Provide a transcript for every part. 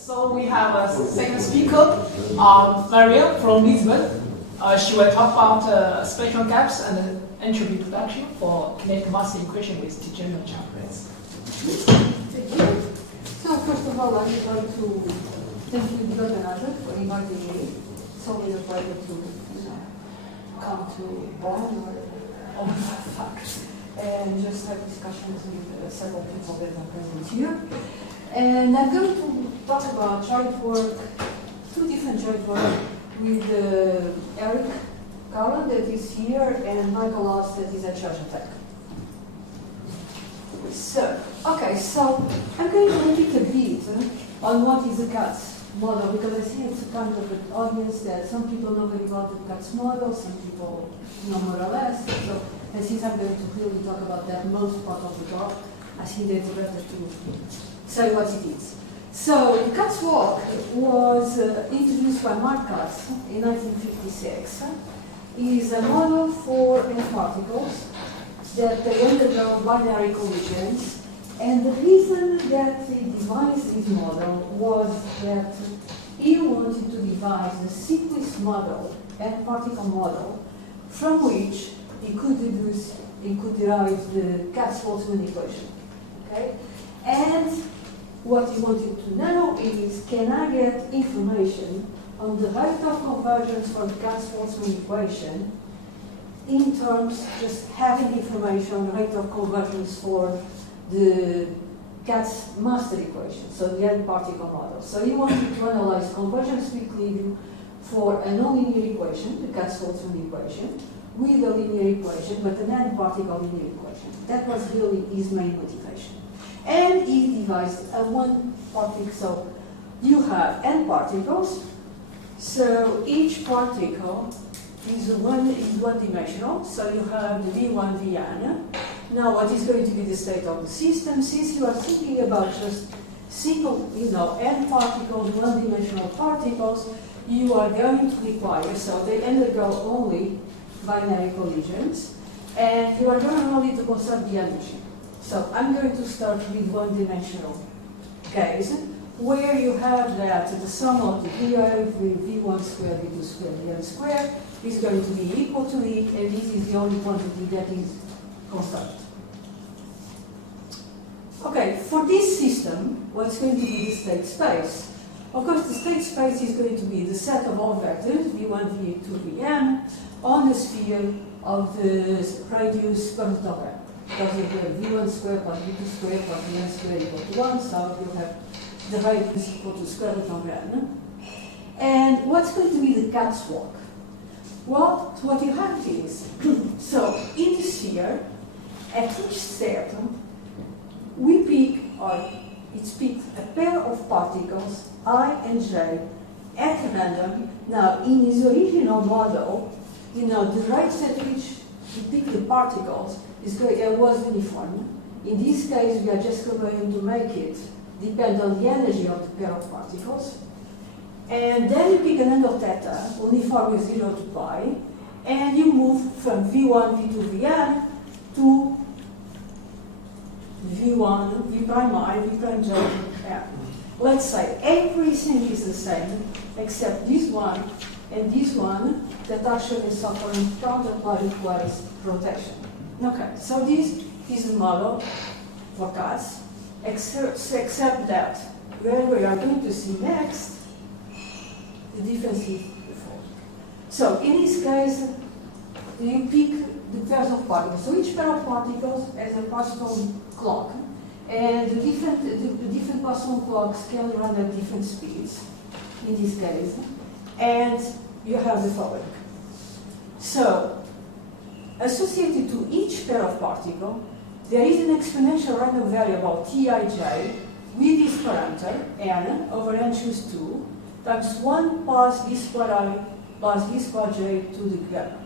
So we have a second speaker, Maria from Lisbon. She will talk about spectral gaps and entropy production for kinetic mass equation with degenerate characters. Thank you. So first of all, I would like to thank you, Degenerate, for inviting me. It's always a pleasure to come to Bonn or fact and just have discussions with several people that are present here. And I'm going to talk about joint work, two different joint work with Eric Carlen that is here and Michael Loss that is at Georgia Tech. So, okay, so I'm going to repeat a bit on what is the CATS model, because I see it's a kind of an audience that some people know very well the CATS model, some people know more or less. So, and since I'm going to really talk about that most part of the talk, I think that it's better to say what it is. So, the CATS walk was introduced by Mark Katz in 1956. It is a model for N particles that they undergo binary collisions, and the reason that he devised this model was that he wanted to devise the simplest model, N particle model, from which he could derive the Katz-Boltzmann equation. Okay? And what he wanted to know is, can I get information on the rate of convergence for the Katz-Boltzmann equation in terms just having information on the rate of convergence for the Katz master equation, so the N particle model. So he wanted to analyze convergence equilibrium for a nonlinear equation, the Katz-Boltzmann equation, with a linear equation, but an N particle linear equation. That was really his main motivation. And he devised a one particle, so you have N particles, so each particle is one-dimensional, so you have the V1, Vn. Now what is going to be the state of the system? Since you are thinking about just simple, N particles, one-dimensional particles, you are going to require, so they undergo only binary collisions, and you are going only to conserve the energy. So I'm going to start with one-dimensional case, where you have that the sum of the V1 squared, V2 squared, Vn squared is going to be equal to E, and this is the only quantity that is constant. Okay, for this system, what's going to be the state space? Of course, the state space is going to be the set of all vectors, V1, V2, Vn, on the sphere of the radius current of M. Because you have V1 squared plus V2 squared plus Vn squared equal to 1, so you have the radius equal to square root of N. And what's going to be the CATS walk? Well, what you have is, so in the sphere, at each step, we pick, or it's picked a pair of particles, I and J, at random. Now, in his original model, the rates at which you pick the particles was uniform. In this case, we are just going to make it depend on the energy of the pair of particles. And then you pick an angle theta, uniform with 0 to pi, and you move from V1, V2, Vn to V1, V prime I, V prime J, M. Let's say everything is the same except this one and this one that actually suffering counterclockwise rotation. Okay, so this is the model for CATS, except that where we are going to see next, the difference is before. So in this case, you pick the pairs of particles. So each pair of particles has a Poisson clock, and the different Poisson clocks can run at different speeds in this case, and you have the following. So associated to each pair of particles, there is an exponential random variable Tij with this parameter n over n choose 2 times 1 plus v square I plus v square j to the gamma.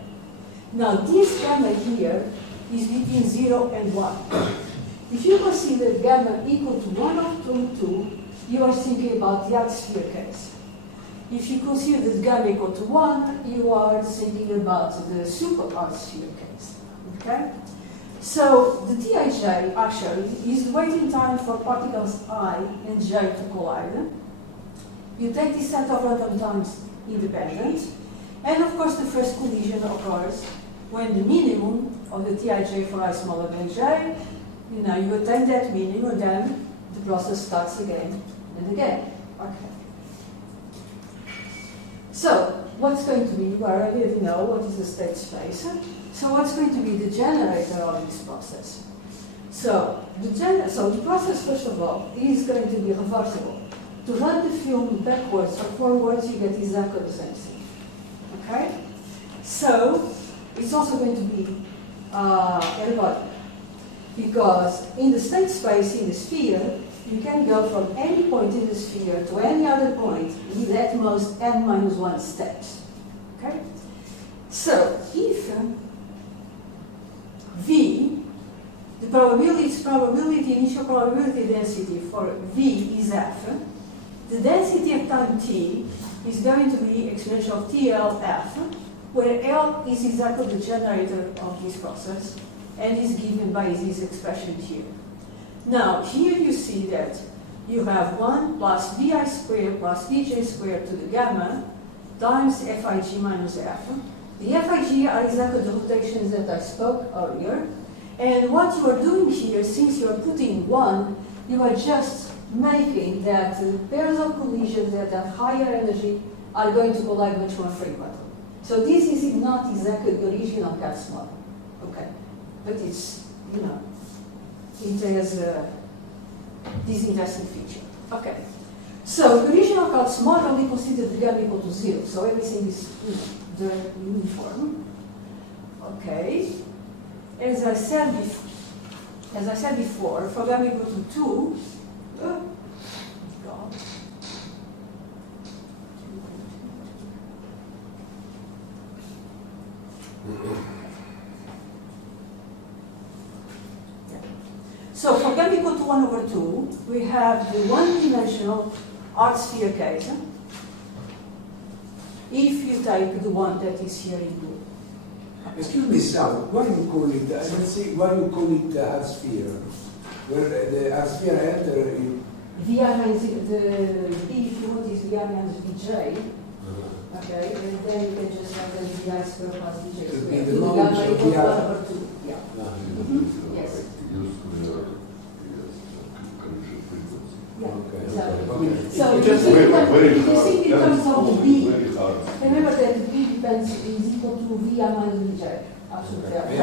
Now this gamma here is between 0 and 1. If you consider gamma equal to 1 or 2, you are thinking about the sphere case. If you consider the gamma equal to 1, you are thinking about the super sphere case. Okay? So the Tij actually is the waiting time for particles I and J to collide. You take this set of random times independent, and of course the first collision occurs when the minimum of the Tij for I smaller than j, you attain that minimum, and then the process starts again and again. Okay. So, what's going to be, we already know what is the state space. So what's going to be the generator of this process? So the process, first of all, is going to be reversible. To run the film backwards or forwards, you get exactly the same thing. Okay? So it's also going to be ergodic. Because in the state space in the sphere, you can go from any point in the sphere to any other point with at most n-1 steps. Okay? So if V, the initial probability density for V is F, the density of time t is going to be exponential of TLF, where L is exactly the generator of this process and is given by this expression here. Now, here you see that you have 1 plus Vi squared plus Vj squared to the gamma times Fig minus F. The Fig are exactly the rotations that I spoke earlier. And what you are doing here, since you are putting 1, you are just making that pairs of collisions that have higher energy are going to collide much more frequently. So this is not exactly the original Kac's model. Okay. But it's, it has this interesting feature. Okay. So the original Kac's model, we consider the gamma equal to 0. So everything is directly uniform. Okay. As I said before, for gamma equal to 2, so for gamma equal to 1 over 2, we have the one-dimensional art sphere case. If you take the one that is here in blue. Excuse me, Sam, why you call it, I don't see, why you call it art sphere? Where the art sphere enter in... Vi minus the B, if you want, is Vi minus Vj. Okay, and then you can just have the Vi square plus Vj Could square. be the The knowledge gamma of equals the 1 art. over 2. Yeah. Yes. Yeah. Okay. Exactly. So You if just- you think in terms of the B, Very hard. remember that the B depends is equal to V minus Vj. Absolutely. Okay.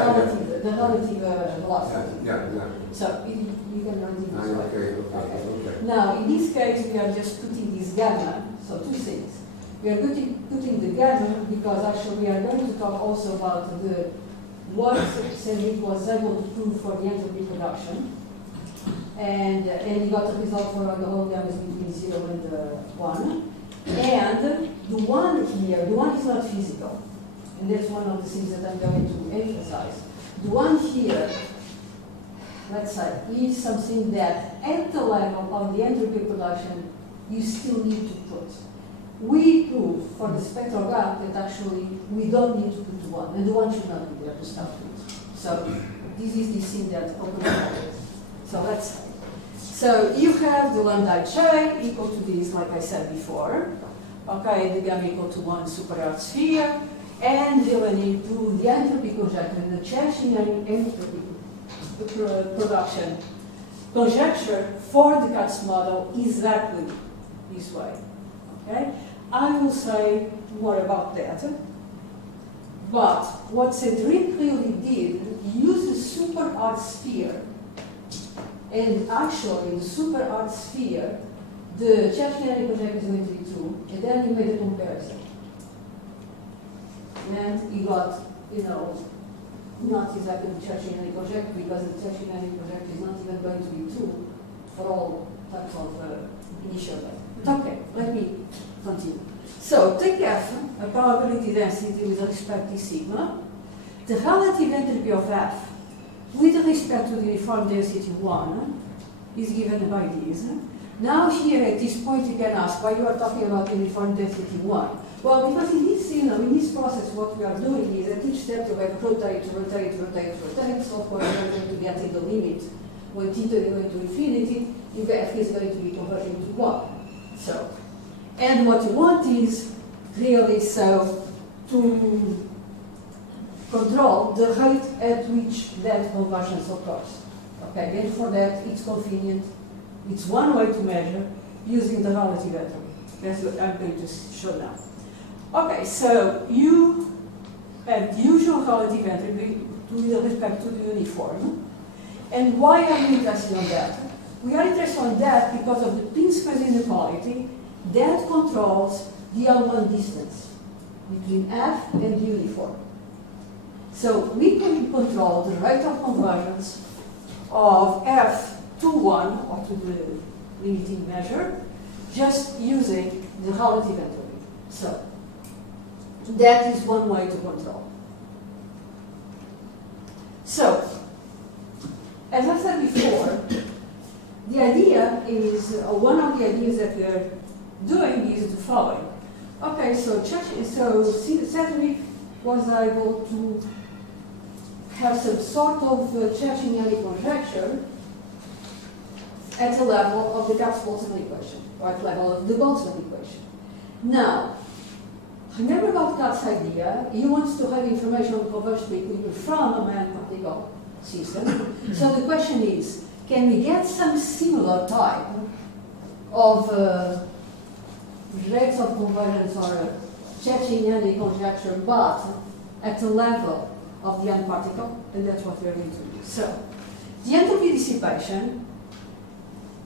The relative velocity. Yeah. So you can write it this way. Okay. Now, in this case, we are just putting this gamma. So two things. We are putting the gamma because actually we are going to talk also about what Cedric was able to prove for the entropy production. And he got a result for the whole gamma is between 0 and 1. And the 1 here, the 1 is not physical. And that's one of the things that I'm going to emphasize. The 1 here, let's say, is something that at the level of the entropy production, you still need to put. We prove for the spectral gap that actually we don't need to put the 1, and the 1 should not be there to start with. So this is the thing that opens up. So let's say. So you have the lambda j equal to this, like I said before. Okay, the gamma equal to 1 super Earth sphere, and Villani proved the entropy conjecture, the Cercignani entropy production conjecture for the Kac's model exactly this way. Okay, I will say more about that. But what Cedric really did, he used the super Earth sphere. And actually, in the super Earth sphere, the Cercignani conjecture is going to be 2, and then he made a comparison. And he got, not exactly the Cercignani conjecture, because the Cercignani conjecture is not even going to be 2 for all types of initial data. But okay, let me continue. So, take F, a probability density with respect to sigma, the relative entropy of F with respect to the uniform density 1 is given by this. Now here at this point you can ask why you are talking about uniform density 1. Well, because in this process what we are doing is at each step you have rotate, so of course you are going to get in the limit. When theta is going to infinity, F is going to be converted to 1. So And what you want is really so to control the rate at which that convergence occurs. Okay, and for that it's convenient. It's one way to measure using the relative entropy. That's what I'm going to show now. Okay, so you have the usual relative entropy with respect to the uniform. And why are we interested in that? We are interested in that because of the Pinsk's inequality that controls the L1 distance between F and the uniform. So we can control the rate of convergence of F to 1, or to the limiting measure, just using the relative entropy. So that is one way to control. So, as I said before, the idea is, one of the ideas that we are doing is the following. Okay, so Cercignani was able to have some sort of Cercignani conjecture at the level of the Kac-Boltzmann equation, or at the level of the Boltzmann equation. Now, remember about Kac's idea, he wants to have information on converged equilibrium from a man-particle system. So the question is, can we get some similar type of rates of convergence or Cercignani conjecture, but at the level of the n particle? And that's what we're going to do. So, the entropy dissipation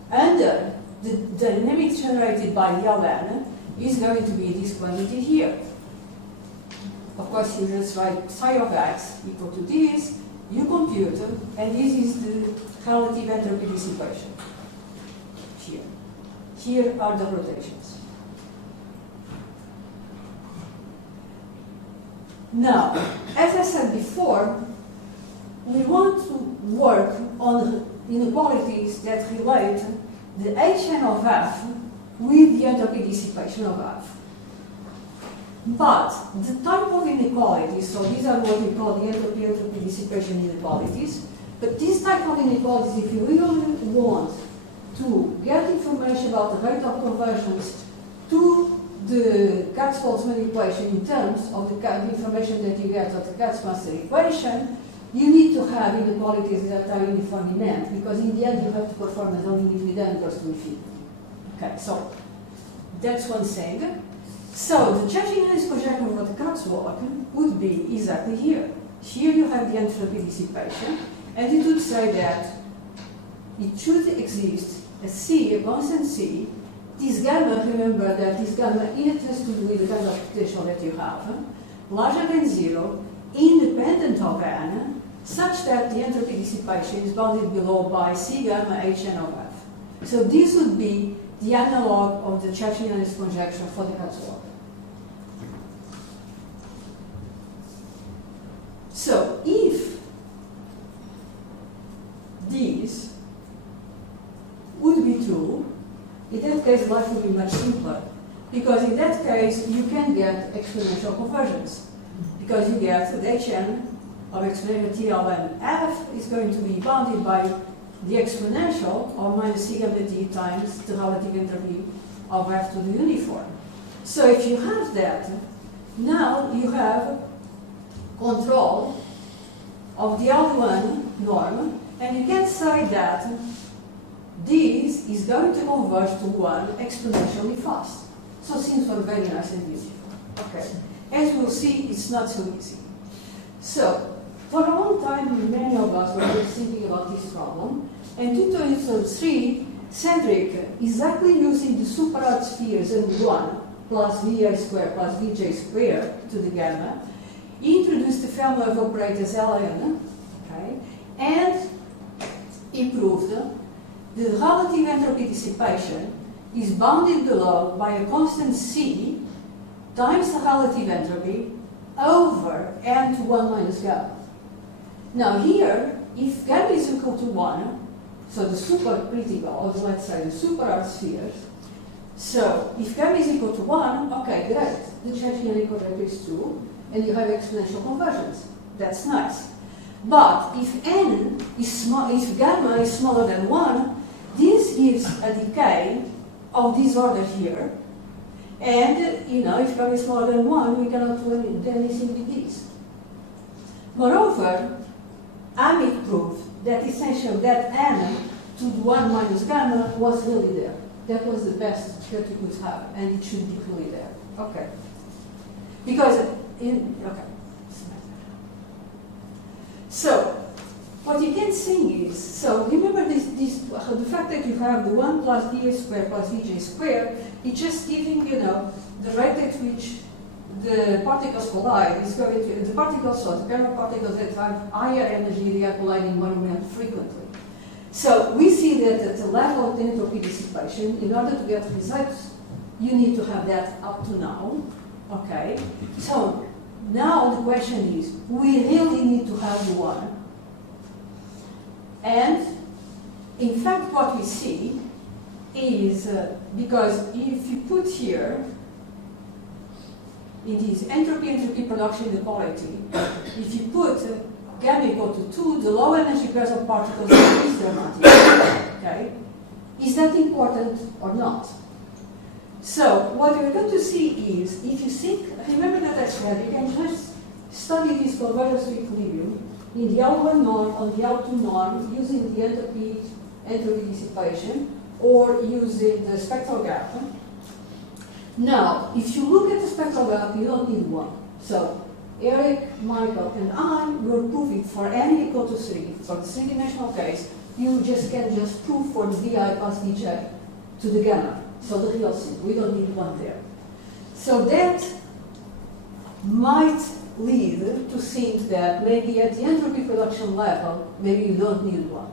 under the dynamics generated by Ln is going to be this quantity here. Of course, you just write psi of x equal to this, you compute, and this is the relative entropy dissipation. Here. Here are the rotations. Now, as I said before, we want to work on inequalities that relate the Hn of f with the entropy dissipation of f. But the type of inequalities, so these are what we call the entropy dissipation inequalities, but this type of inequalities, if you really want to get information about the rate of convergence to the Kac-Boltzmann equation in terms of the information that you get of the Kac-Master equation, you need to have inequalities that are uniform in n, because in the end you have to perform as only with n goes to infinity. Okay, so that's one thing. So the Cercignani conjecture of the Kac's work would be exactly here. Here you have the entropy dissipation, and it would say that it should exist a C, a constant C. This gamma, remember that this gamma, it has to do with the kind of potential that you have, larger than 0, independent of n, such that the entropy dissipation is bounded below by C gamma Hn of f. So this would be the analog of the Cercignani conjecture for the Kac's work. So if these would be true, in that case life would be much simpler, because in that case you can get exponential convergence, because you get the Hn of exponential Tln f is going to be bounded by the exponential of minus C gamma t times the relative entropy of f to the uniform. So if you have that, now you have control of the L1 norm, and you can say that this is going to converge to 1 exponentially fast. So things were very nice and beautiful. Okay. As we'll see, it's not so easy. So, for a long time, many of us were just thinking about this problem, and in 2003, Cedric, exactly using the super-hard spheres and 1 plus VA squared plus VJ squared to the gamma, he introduced the family of operators Ln, okay, and he proved the relative entropy dissipation is bounded below by a constant C times the relative entropy over n to 1 minus gamma. Now here, if gamma is equal to 1, so the supercritical, or let's say the super-hard spheres, so if gamma is equal to 1, okay, great, the Cercignani conjecture is true, and you have exponential convergence. That's nice. But if n is small, if gamma is smaller than 1, this gives a decay of this order here, And, you know, if gamma is smaller than 1, we cannot do anything with these. Moreover, Amit proved that essentially that n to the 1 minus gamma was really there. That was the best that we could have, and it should be really there. Okay. Because, okay. So, what you can see is, so remember the fact that you have the 1 plus dA squared plus dj squared, it's just giving, you know, the rate at which the particles collide is going to, the particles, so the pair of particles that have higher energy, they are colliding more and more frequently. So we see that at the level of the entropy dissipation, in order to get results, you need to have that up to now, okay? So now the question is, we really need to have the 1. And in fact, what we see is, because if you put here, in this entropy production inequality, if you put gamma equal to 2, the low energy pairs of particles is dramatic. Okay? Is that important or not? So what we're going to see is, if you think, remember that I said, you can just study this convergence to equilibrium in the L1 norm, on the L2 norm, using the entropy dissipation, or using the spectral gap. Now, if you look at the spectral gap, you don't need 1. So, Eric, Michael, and I will prove it for n equal to 3. For the 3-dimensional case, you just can just prove for the di plus dj to the gamma. So the real thing, we don't need 1 there. So that might lead to think that maybe at the entropy production level, maybe you don't need 1.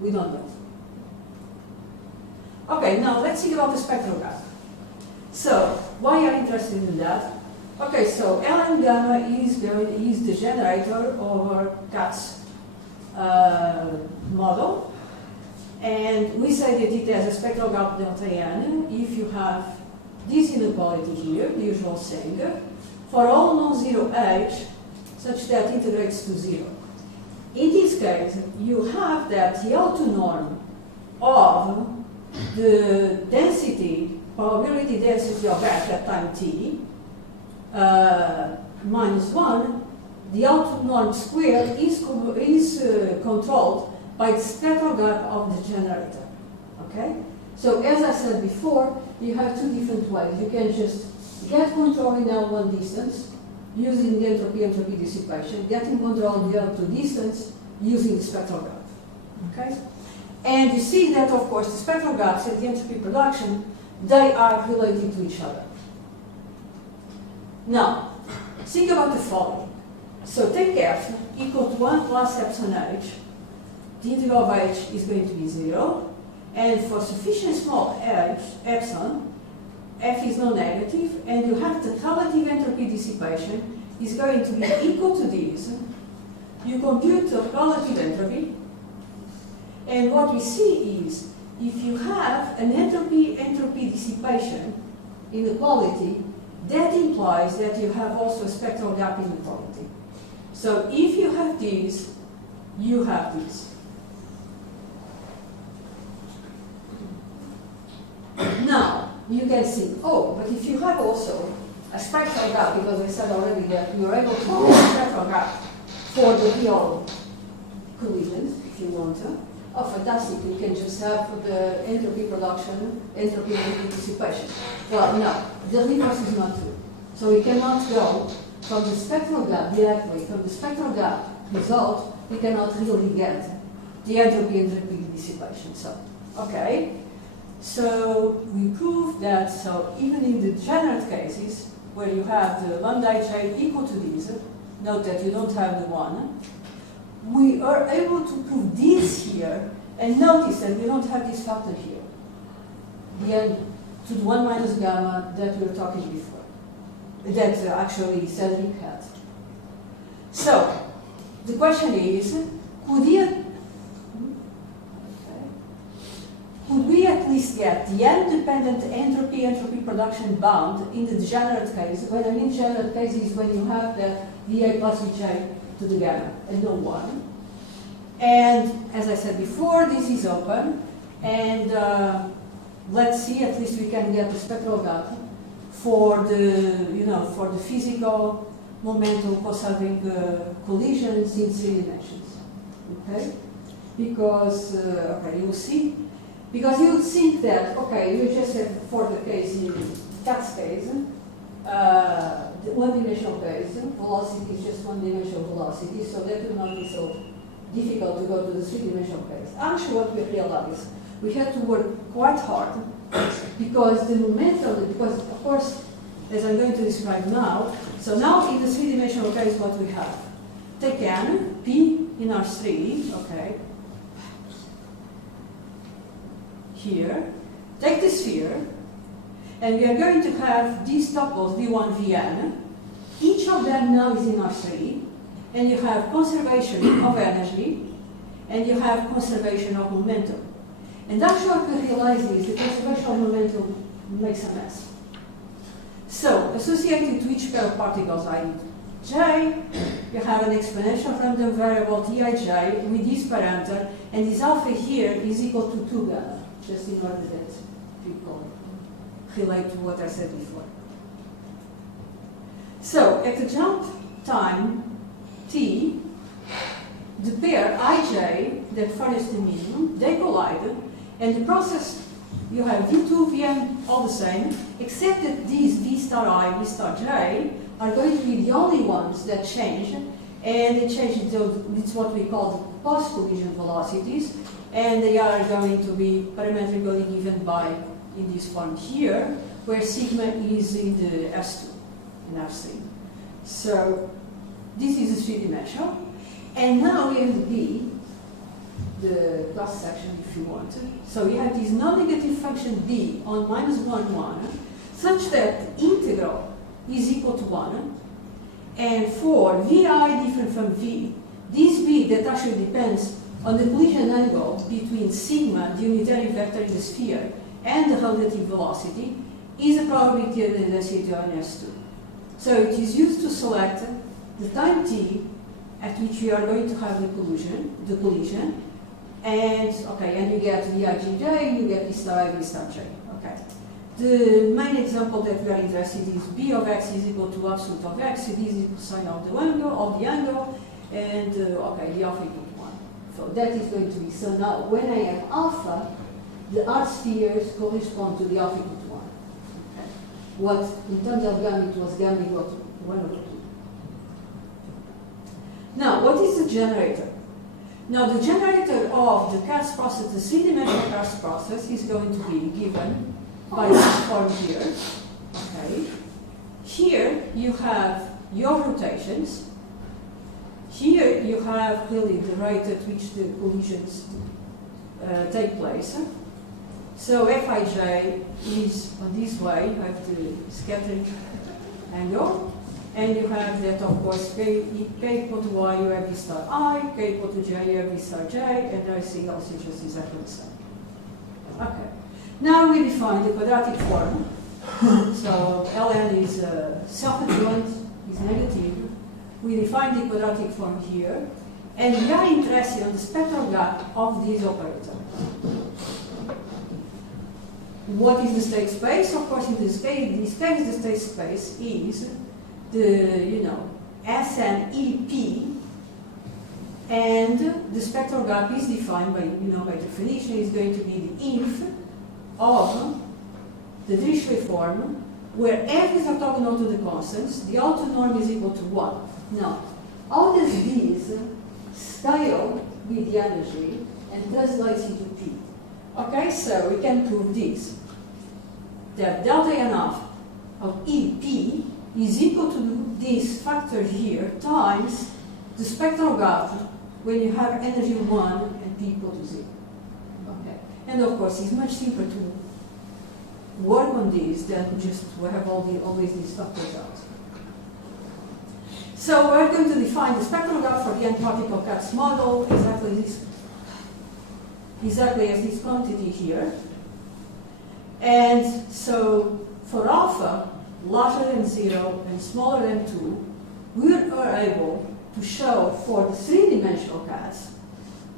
We don't know. Okay, now let's think about the spectral gap. So, why are you interested in that? Okay, so Ln gamma is the generator over Kac's model. And we say that it has a spectral gap delta n if you have this inequality here, the usual thing, for all non-zero h such that integrates to 0. In this case, you have that the L2 norm of the density, probability density of F at time t, minus 1, the L2 norm squared is controlled by the spectral gap of the generator. Okay? So as I said before, you have 2 different ways. You can just get control in L1 distance using the entropy dissipation, getting control in the L2 distance using the spectral gap. Okay? And you see that, of course, the spectral gaps and the entropy production, they are related to each other. Now, think about the following. So take F equal to 1 plus epsilon h. The integral of h is going to be 0. And for sufficient small h, epsilon, F is non-negative, and you have the relative entropy dissipation is going to be equal to this. You compute the relative entropy, and what we see is, if you have an entropy dissipation inequality, that implies that you have also a spectral gap inequality. So if you have this, you have this. Now, you can see, oh, but if you have also a spectral gap, because I said already that you are able to have a spectral gap for the real collisions, if you want to. Oh, fantastic, you can just have the entropy production, entropy dissipation. Well, no, the reverse is not true. So we cannot go from the spectral gap directly, from the spectral gap result, we cannot really get the entropy dissipation. So, okay. So we prove that, so even in the degenerate cases, where you have the lambda ij equal to this, note that you don't have the 1, we are able to prove this here, and notice that we don't have this factor here, the n to the 1 minus gamma that we were talking before, that actually Cedric had. So, the question is, could we at least get the n-dependent entropy production bound in the degenerate case? When I mean degenerate case is when you have that dA plus dj to the gamma and no 1. And as I said before, this is open. And let's see, at least we can get the spectral gap for the physical momentum causing collisions in 3 dimensions. Okay? Because, okay, you will see. Because you would think that, okay, you just have, for the case in Kac's case, the one-dimensional case, velocity is just one-dimensional velocity, so that would not be so difficult to go to the 3-dimensional case. Actually, what we realized, we had to work quite hard because the momentum, because of course, as I'm going to describe now, so now in the 3-dimensional case, what we have? Take n, p in R3, okay, here, take the sphere, and we are going to have these tuples, v1, vn. Each of them now is in R3, and you have conservation of energy, and you have conservation of momentum. And actually what we realize is the conservation of momentum makes a mess. So, associated to each pair of particles, ij, you have an exponential random variable Tij with this parameter, and this alpha here is equal to 2 gamma, just in order that people relate to what I said before. So, at the jump time t, the pair ij that furnish the minimum, they collide, and the process, you have v2, vn, all the same, except that these v star I, v star j, are going to be the only ones that change, and they change into, it's what we call the post-collision velocities, and they are going to be parametrically given by, in this form here, where sigma is in the S2, in R3. So, this is the 3-dimensional, and now we have the B, the cross section if you want. So you have this non-negative function b on minus 1, 1, such that the integral is equal to 1, and for vi different from v, this b that actually depends on the collision angle between sigma, the unitary vector in the sphere, and the relative velocity, is a probability of the density on S2. So it is used to select the time t at which we are going to have the collision, and okay, and you get Vij, you get V star I, V star j. Okay. The main example that we are interested in is b of x is equal to absolute of x, this is cosine of the angle, and okay, the alpha equal to 1. So that is going to be, so now when I have alpha, the R spheres correspond to the alpha equal to 1. Okay. What in terms of gamma it was gamma equal to 1 over 2. Now, what is the generator? Now, the generator of the Kac process, the 3-dimensional Kac process, is going to be given by this form here. Okay. Here you have your rotations. Here you have really the rate at which the collisions take place. So Fij is on this way, you have the scattering angle. And you have that, of course, k equal to y, you have V star I, k equal to j, you have V star j, and everything else is just exactly the same. Okay. Now we define the quadratic form. So Ln is self-adjoint, is negative. We define the quadratic form here, and we are interested in the spectral gap of this operator. What is the state space? Of course, in this case, the state space is the, SNEP, and the spectral gap is defined by, by definition, is going to be the inf of the Dirichlet form, where f is orthogonal to the constants, the outer norm is equal to 1. Now, how does this scale with the energy and translates into p? Okay, so we can prove this, that delta n of EP is equal to this factor here times the spectral gap when you have energy 1 and p equal to 0. Okay. And of course, it's much simpler to work on this than just to have always these factors out. So we're going to define the spectral gap for the n-particle Kac model exactly as this quantity here. And so for alpha, larger than 0 and smaller than 2, we are able to show for the 3-dimensional Kac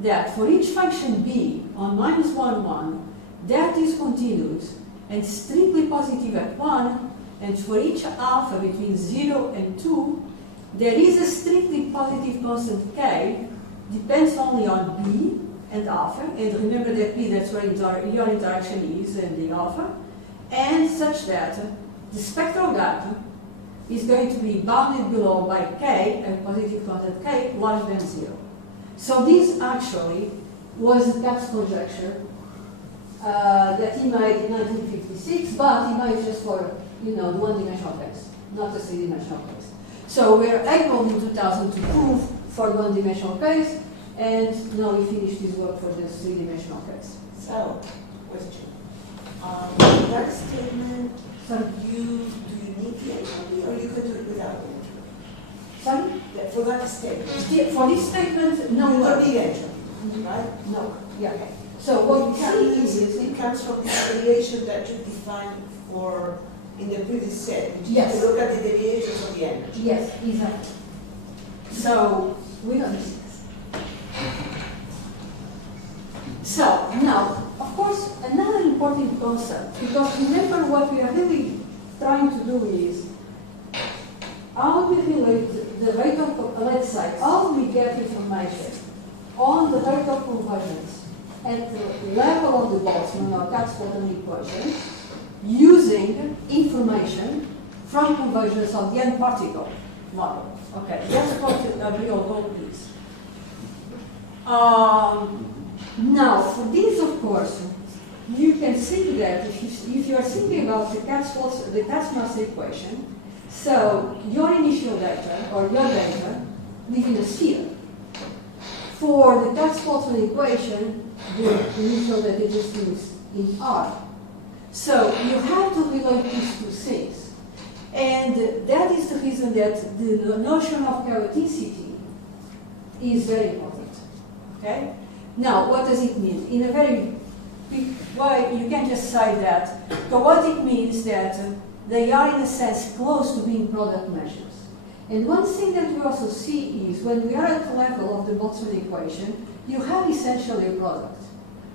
that for each function b on minus 1, 1, that is continuous and strictly positive at 1, And for each alpha between 0 and 2, there is a strictly positive constant k, depends only on b and alpha, and remember that b, that's where your interaction is, and the alpha, and such that the spectral gap is going to be bounded below by k, a positive constant k, larger than 0. So this actually was Kac's conjecture that he made in 1956, but he made just for, the one-dimensional case, not the three-dimensional case. So we're able in 2000 to prove for the one-dimensional case, and now we finished his work for the three-dimensional case. So, question. That statement, do you need the entropy, or you could do it without the entropy? Sorry? For that statement. For this statement, no. You don't need entropy, right? No. Yeah. So what you see is it comes from the variation that you defined for in the previous set, which yes. is to look at the deviations of the energy. Yes, exactly. So we don't need this. So now, of course, another important concept, because remember what we are really trying to do is how we relate the rate of, let's say, how we get information on the rate of convergence at the level of the Boltzmann or Kac-Boltzmann equation using information from convergence of the n-particle model. Okay, that's what a real goal is. Now, for this, of course, you can see that if you are thinking about the Kac-Master equation, so your initial data, or your data, live in a sphere. For the Kac-Boltzmann equation, the initial data just lives in R. So you have to relate these two things. And that is the reason that the notion of chaoticity is very important. Okay? Now, what does it mean? In a very big way, you can just say that chaotic means that they are, in a sense, close to being product measures. And one thing that we also see is when we are at the level of the Boltzmann equation, you have essentially a product.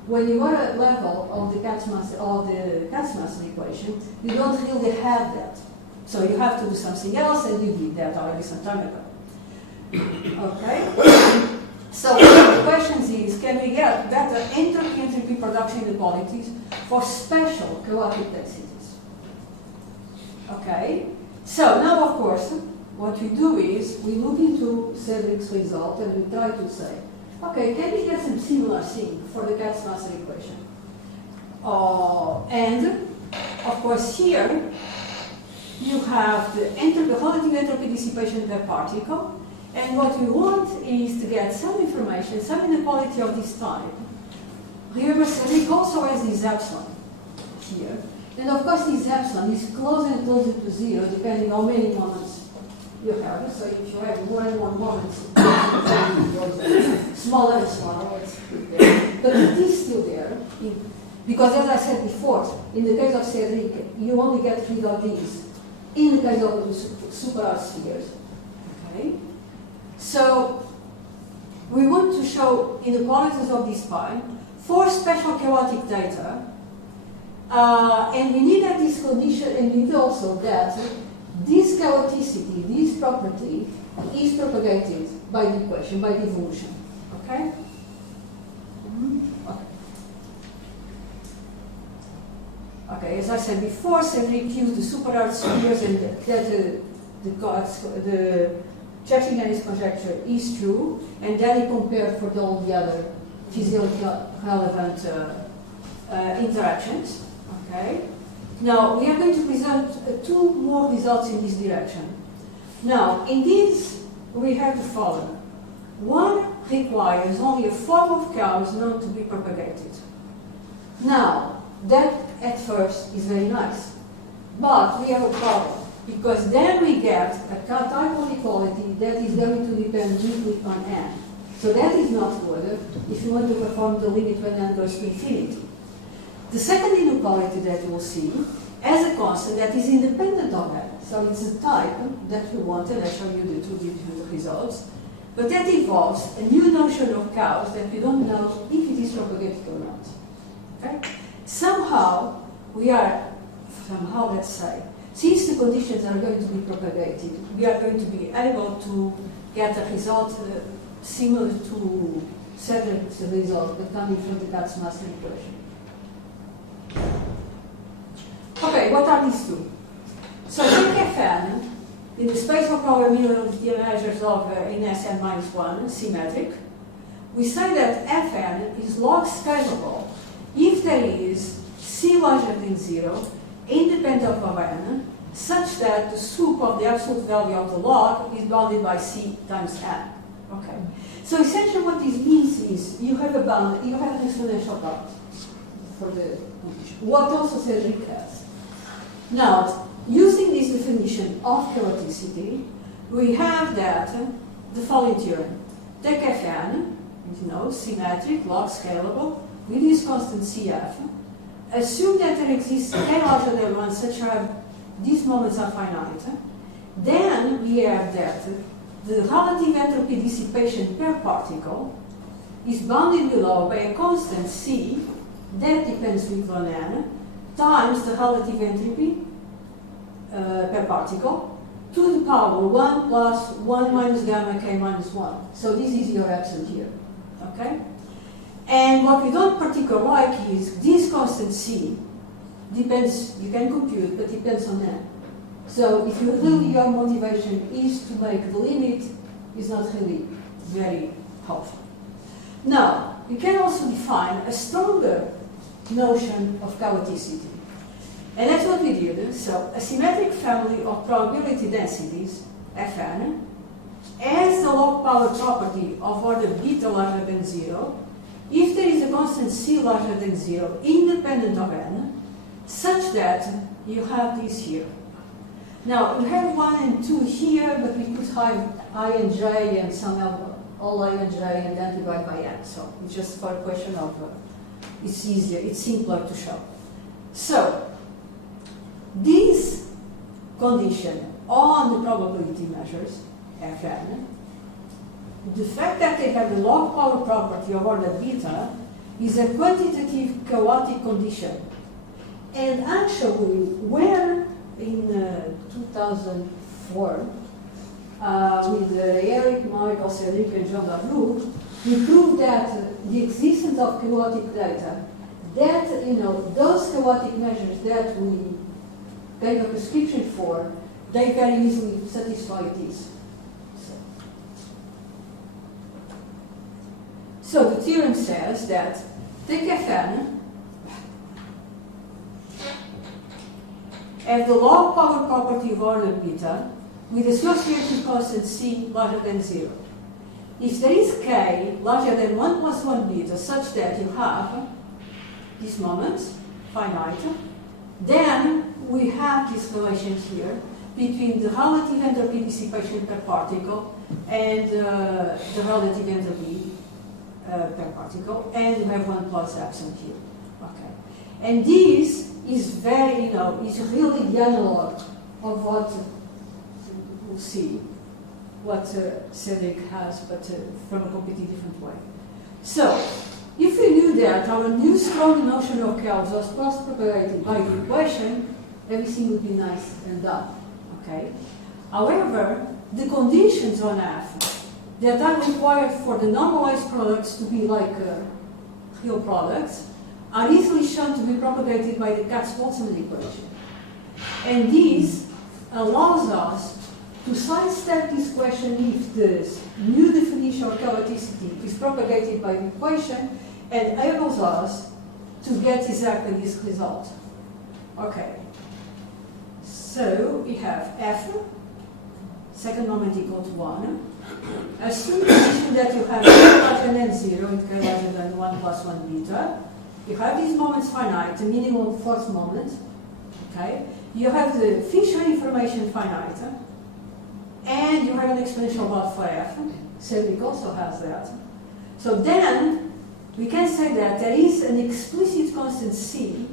When you are at the level of the Kac-Master equation, you don't really have that. So you have to do something else, and you did that already some time ago. Okay? So one of the questions is, can we get better entropy production inequalities for special chaotic densities? Okay? So now, of course, what we do is we look into Cedric's result and we try to say, okay, can we get some similar thing for the Kac-Master equation? And, of course, here you have the relative entropy dissipation per particle, and what we want is to get some information, some inequality of this type. Remember, Cedric also has this epsilon here, and of course this epsilon is closer and closer to 0 depending on how many moments you have. So if you have more and more moments, smaller and smaller, it's there. But it is still there, because as I said before, in the case of Cedric, you only get rid of these in the case of the super spheres. Okay? So we want to show inequalities of this kind for special chaotic data, and we need at this condition, and we need also that this chaoticity, this property, is propagated by the equation, by the evolution. Okay? Okay. Okay, as I said before, Cedric used the super hard spheres, and that the Cercignani's conjecture is true, and then he compared for all the other physically relevant interactions. Okay. Now we are going to present two more results in this direction. Now, in this we have the following. One requires only a form of chaos known to be propagated. Now, that at first is very nice, but we have a problem. Because then we get a type of equality that is going to depend deeply on n. So that is not good if you want to perform the limit when n goes to infinity. The second inequality that we'll see has a constant that is independent of n. So it's a type that we wanted. I show you the two different results. But that involves a new notion of chaos that we don't know if it is propagated or not. Okay? Somehow, let's say, since the conditions are going to be propagated, we are going to be able to get a result similar to Cedric's result, but coming from the Kac master equation. Okay, what are these two? So take Fn in the spatial probability measures of in Sn minus 1, symmetric. We say that Fn is log scalable if there is c larger than 0, independent of n, such that the sup of the absolute value of the log is bounded by c times n. Okay. So essentially what this means is you have an exponential bound for the condition. What also Cedric has. Now, using this definition of chaoticity, we have that the following theorem. Take Fn, symmetric, log scalable, with this constant Cf. Assume that there exists k larger than 1 such that these moments are finite. Then we have that the relative entropy dissipation per particle is bounded below by a constant C that depends with on n times the relative entropy per particle to the power 1 plus 1 minus gamma k minus 1. So this is your epsilon here. Okay? And what we don't particularly like is this constant C depends, you can compute, but depends on n. So if really your motivation is to make the limit, it's not really very helpful. Now, you can also define a stronger notion of chaoticity. And that's what we did. So a symmetric family of probability densities, Fn, has the log power property of order beta larger than 0, if there is a constant c larger than 0, independent of n, such that you have this here. Now, you have 1 and 2 here, but we could have I and j and somehow all I and j and then divide by n. So it's just for a question of, it's easier, it's simpler to show. So, this condition on the probability measures, Fn, the fact that they have the log power property of order beta is a quantitative chaotic condition. And actually, when in 2004, with Eric, Michael, Cedric, and Jean Darlou, we proved that the existence of chaotic data, that, those chaotic measures that we gave a prescription for, they very easily satisfy this. So the theorem says that take Fn have the log power property of order beta with associated constant c larger than 0. If there is k larger than 1 plus 1 beta such that you have these moments, finite, then we have this relation here between the relative entropy dissipation per particle and the relative entropy per particle, and you have 1 plus epsilon here. Okay. And this is very, is really the analog of what we'll see, what Cedric has, but from a completely different way. So, if we knew that our new strong notion of chaos was cross-propagated by the equation, everything would be nice and done. Okay. However, the conditions on F that are required for the normalized products to be like real products are easily shown to be propagated by the Kac-Boltzmann equation. And this allows us to sidestep this question if the new definition of chaoticity is propagated by the equation and enables us to get exactly this result. Okay. So we have F, second moment equal to 1. Assume the condition that you have k larger than 0 and k larger than 1 plus 1 beta. You have these moments finite, the minimum fourth moment. Okay. You have the Fisher information finite. And you have an exponential about for F. Cedric also has that. So then, we can say that there is an explicit constant C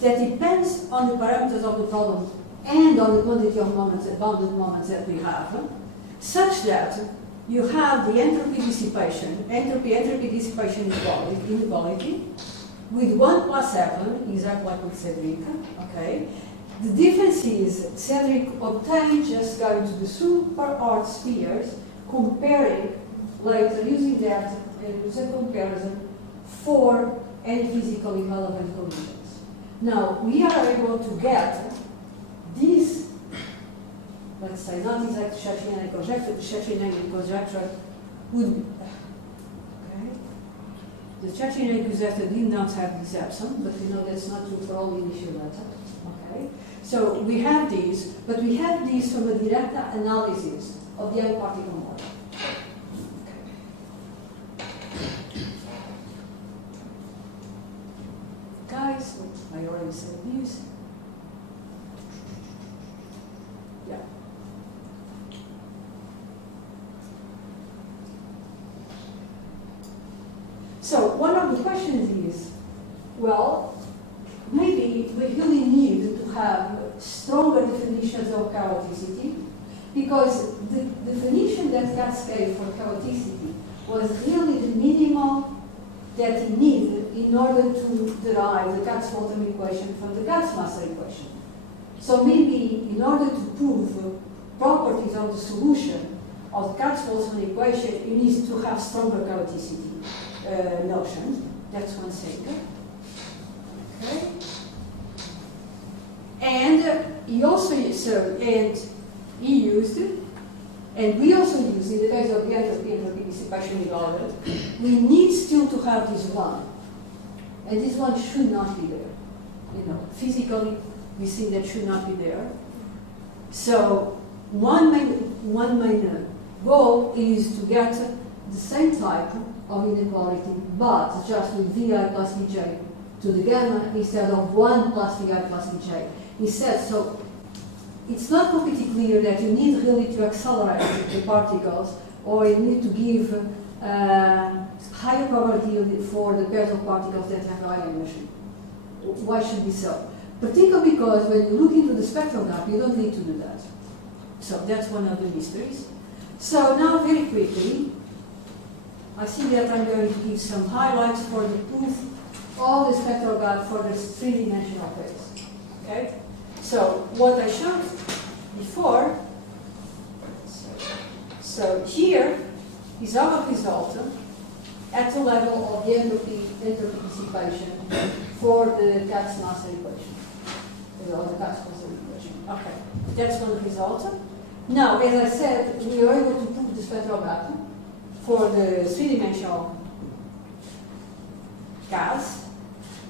that depends on the parameters of the problem and on the quantity of moments, bounded moments that we have, such that you have the entropy dissipation, entropy dissipation inequality, with 1 plus epsilon, exactly like with Cedric, okay? The difference is Cedric obtained just going to the super-hard spheres, comparing later using that as a comparison for any physically relevant conditions. Now, we are able to get these, let's say, not exact Cercignani conjecture, the Cercignani conjecture would be, okay? The Cercignani conjecture did not have this epsilon, but we know that's not true for all initial data, okay? So we have these, but we have these from a direct analysis of the Young particle model. Guys, I already said this. Yeah. So one of the questions is, well, maybe we really need to have stronger definitions of chaoticity, because the definition that Kac gave for chaoticity was really the minimum that he needed in order to derive the Kac-Boltzmann equation from the Kac-Master equation. So maybe in order to prove properties of the solution of the Kac-Boltzmann equation, you need to have stronger chaoticity notions. That's one thing. Okay. And he also used, and we also use in the case of the entropy dissipation regarded, we need still to have this one. And this one should not be there. You know, physically, we see that should not be there. So one main goal is to get the same type of inequality, but just with Vi plus Vj to the gamma instead of 1 plus Vi plus Vj. Instead, so it's not completely clear that you need really to accelerate the particles, or you need to give higher probability for the pairs of particles that have higher energy. Why should be so? Particularly because when you look into the spectral gap, you don't need to do that. So that's one of the mysteries. So now very quickly, I see that I'm going to give some highlights for the proof of the spectral gap for the three-dimensional case. Okay? So what I showed before, so here is our result at the level of the entropy dissipation for the Kac-Master equation, or the Kac-Master equation. Okay, that's one result. Now, as I said, we are able to prove the spectral gap for the three-dimensional gas.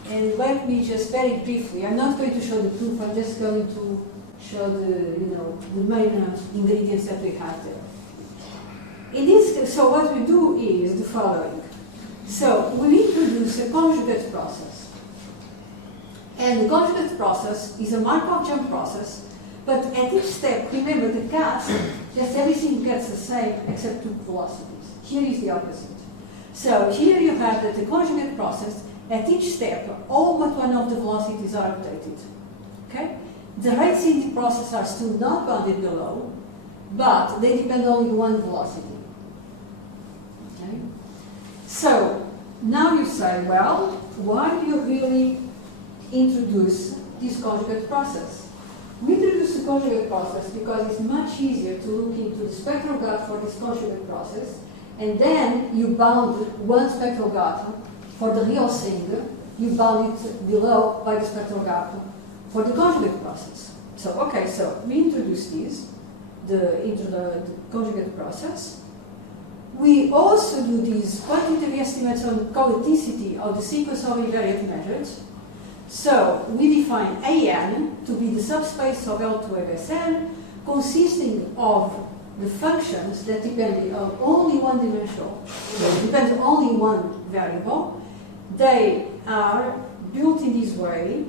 And let me just very briefly, I'm not going to show the proof, I'm just going to show the main ingredients that we have there. In this, so what we do is the following. So we introduce a conjugate process. And the conjugate process is a Markov-Chain process, but at each step, remember the gas, just everything gets the same except two velocities. Here is the opposite. So here you have that the conjugate process, at each step, all but one of the velocities are updated. Okay? The rates in the process are still not bounded below, but they depend only on one velocity. Okay? So now you say, well, why do you really introduce this conjugate process? We introduce the conjugate process because it's much easier to look into the spectral gap for this conjugate process, and then you bound one spectral gap for the real thing, you bound it below by the spectral gap for the conjugate process. So, okay, so we introduce this, into the conjugate process. We also do these quantitative estimates on chaoticity of the sequence of invariant measures. So we define AN to be the subspace of L2 Sn, consisting of the functions that depend on only one dimensional, depend on only one variable. They are built in this way.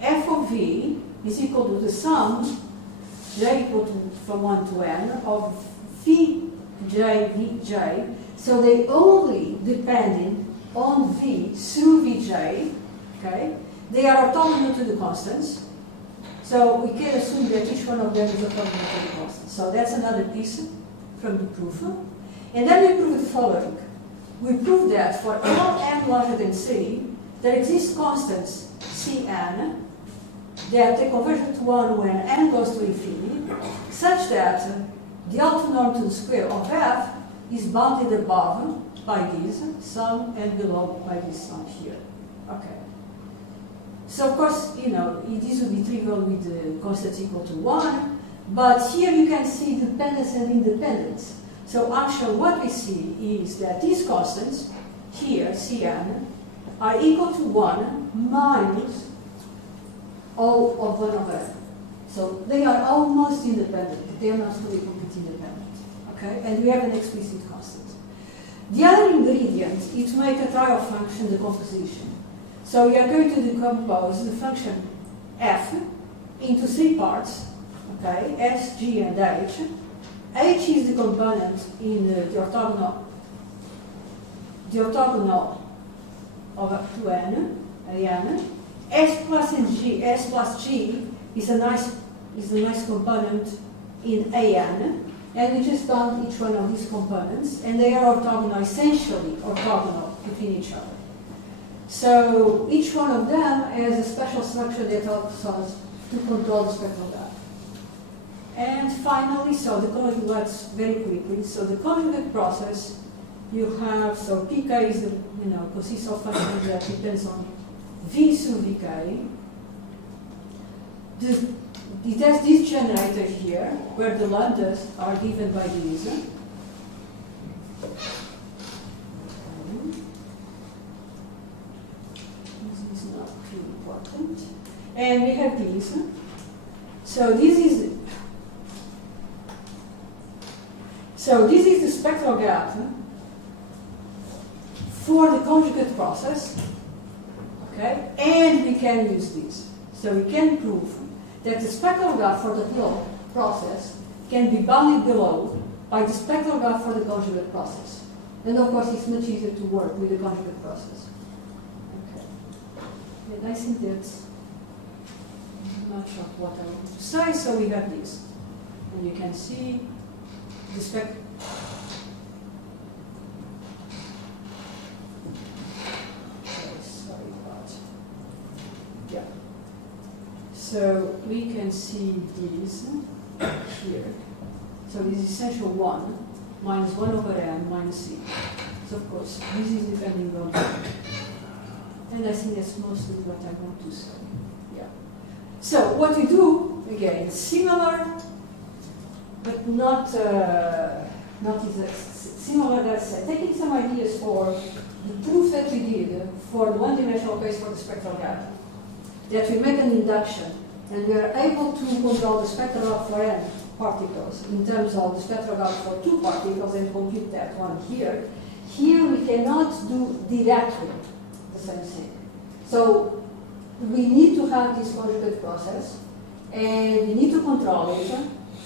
F of V is equal to the sum, j equal to from 1 to n, of Vj, Vj. So they only depend on V through Vj. Okay? They are orthogonal to the constants. So we can assume that each one of them is orthogonal to the constants. So that's another piece from the proof. And then we prove the following. We prove that for Ln larger than C, there exist constants Cn that they converge to 1 when n goes to infinity, such that the outer norm to the square of f is bounded above by this sum and below by this sum here. Okay. So of course, you know, this would be trivial with the constants equal to 1, but here you can see dependence and independence. So actually what we see is that these constants here, Cn, are equal to 1 minus all of 1 over n. So they are almost independent. They are not fully completely independent. Okay? And we have an explicit constant. The other ingredient is to make a trial function decomposition. So we are going to decompose the function f into 3 parts, okay, s, g, and h. H is the component in the orthogonal of up to n, an. S plus g is a nice component in an, and we just bound each one of these components, and they are orthogonal, essentially orthogonal between each other. So each one of them has a special structure that helps us to control the spectral gap. And finally, so the conjugates very quickly. So the conjugate process, you have, so pk is the, consists of functions that depends on v sub vk. It has this generator here, where the lambdas are given by these. This is not too important. And we have these. So this is the spectral gap for the conjugate process. Okay? And we can use this. So we can prove that the spectral gap for the flow process can be bounded below by the spectral gap for the conjugate process. And of course, it's much easier to work with the conjugate process. Okay. And I think that's much of what I want to say. So we have this. And you can see the spectral. So we can see these here. So this is essential 1 minus 1 over n minus c. So of course, this is depending on that. And I think that's mostly what I want to say. Yeah. So what we do, again, similar, but not exact. Similar, let's say, taking some ideas for the proof that we did for the one-dimensional case for the spectral gap. That we make an induction, and we are able to control the spectral gap for n particles in terms of the spectral gap for 2 particles and compute that one here. Here we cannot do directly the same thing. So we need to have this conjugate process, and we need to control it.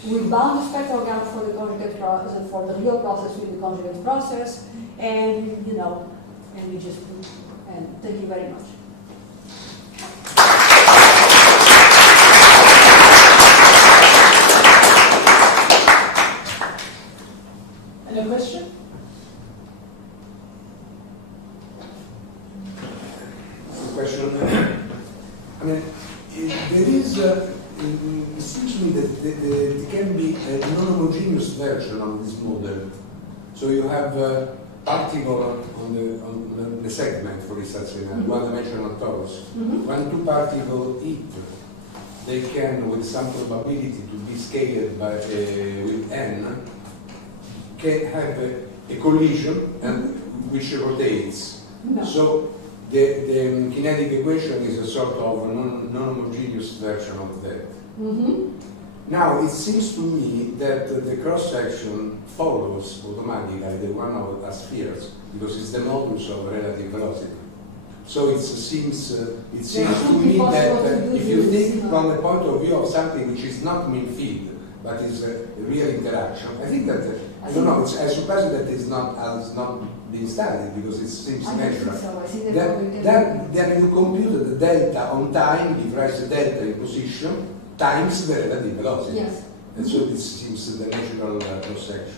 We bound the spectral gap for the conjugate process and for the real process with the conjugate process, and and we just do. And thank you very much. Any question? Question. I mean, there is, it seems to me that there can be a non-homogeneous version of this model. So you have a particle on the segment, for instance, in a one-dimensional torus. When 2 particles hit, they can, with some probability to be scaled by with n, can have a collision and which rotates. No. So the kinetic equation is a sort of non-homogeneous version of that. Now it seems to me that the cross-section follows automatically the one of the spheres because it's the modulus of relative velocity. So it seems to me that if you think from the point of view of something which is not mean field but is a real interaction, I think that I don't know. I suppose that has not been studied because it seems natural. Then you compute the delta on time, give rise to delta in position times the relative velocity. Yes. And so this seems the natural cross-section.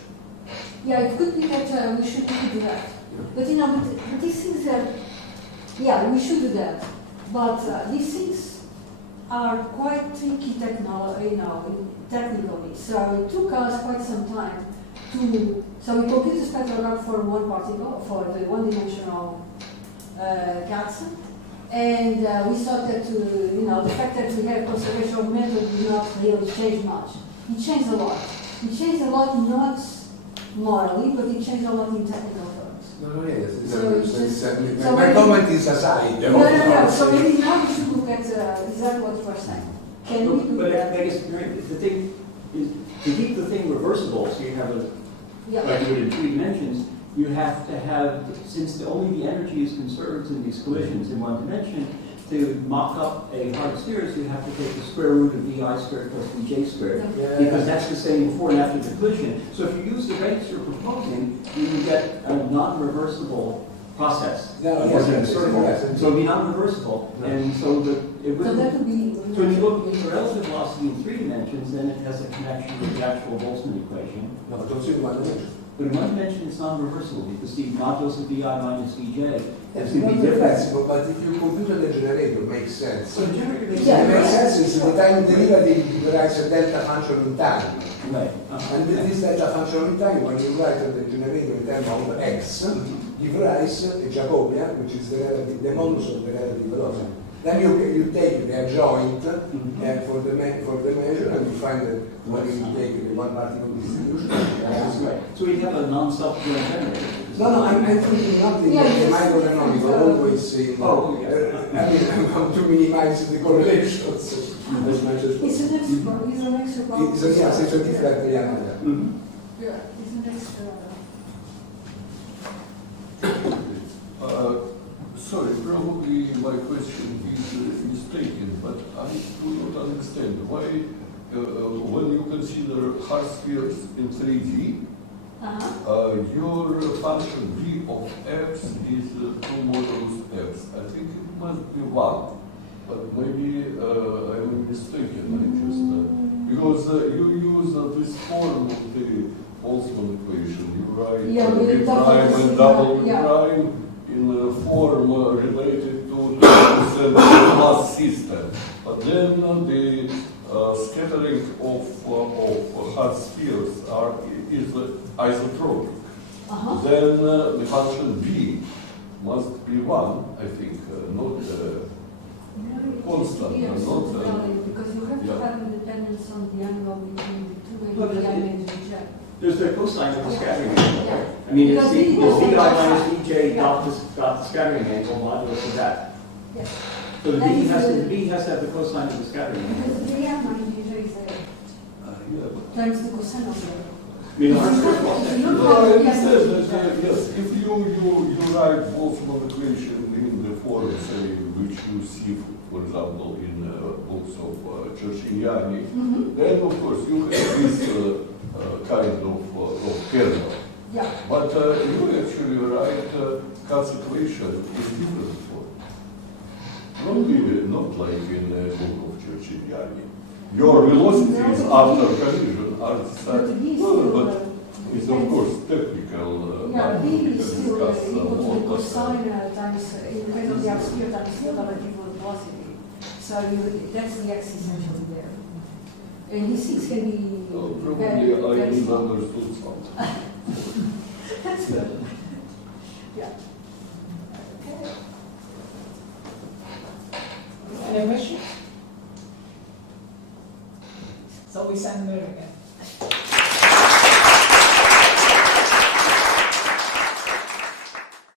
Yeah, it could be that we should do that. But but these things are, yeah, we should do that. But these things are quite tricky technically. So it took us quite some time so we compute the spectral graph for one particle, for the one-dimensional Kac, and we thought that the fact that we have conservation of method did not really change much. It changed a lot. It changed a lot not morally, but it changed a lot in technical terms. No, yes. So My comment is aside. No. So maybe now we should look at exactly what you were saying. Can we do But that? I guess the thing is, to keep the thing reversible, so you have like you would in 3 dimensions, you have to have, since only the energy is conserved in these collisions in 1 dimension, to mock up a hard spheres, you have to take the square root of vi squared plus vj squared, because that's the same before and after the collision. So if you use the rates you're proposing, you will get a non-reversible process. So it would be non-reversible, and so it So that would. would be. So when you look at the relative velocity in 3 dimensions, then it has a connection with the actual Boltzmann equation. No, don't say 1 dimension. But in 1 dimension, it's non-reversible because the modulus of vi minus vj It's is going to not be different. flexible, but if you compute the generator, it makes sense. So the generator makes Yeah. It makes sense. sense is the time derivative derives a delta function in time. Right. And with this delta function in time, when you write the generator in terms of x, give rise a Jacobian, which is the modulus of the relative velocity. Then you take the adjoint for the measure, and you find that when you take the one particle distribution. That's right. So we have a non-self-joint generator. No, I'm thinking not in the microeconomic, always in. I mean, how to minimize the correlations as much as possible. It's an extra. Yes, it's a different reality. Yeah, it's an extra. Sorry, probably my question is mistaken, but I do not understand why, when you consider hard spheres in 3D, your function v of x is 2 modulus x. I think it must be 1, but maybe I'm mistaken. Because you use this form of the Boltzmann equation. You write v prime and double v prime in a form related to the mass system. But then the scattering of hard spheres is isotropic. Then the function v must be 1, I think, not constant. Because you have to have independence on the angle between the 2 and the There's the cosine of the scattering angle. I mean, it's vi minus vj dot the scattering angle modulus of that. Yes. So the v has to have the cosine of the scattering angle. Because the minus vj is there. Times the cosine of the angle. I mean, the hard sphere process. Yes, if you write Boltzmann equation in the form, say, which you see, for example, in books of Cercignani, then of course you have this kind of kernel. Yeah. But you actually write Kac's equation in different form. Probably not like in the book of Cercignani. Your velocities after collision are but it's of course technical. Yeah, v is still discuss equal to the more, but, cosine times, in case of the obscure times the relative velocity. So that's the x essentially there. And this is can be probably very I small. misunderstood something. That's good. Yeah. Okay. Any questions? So we send mail again.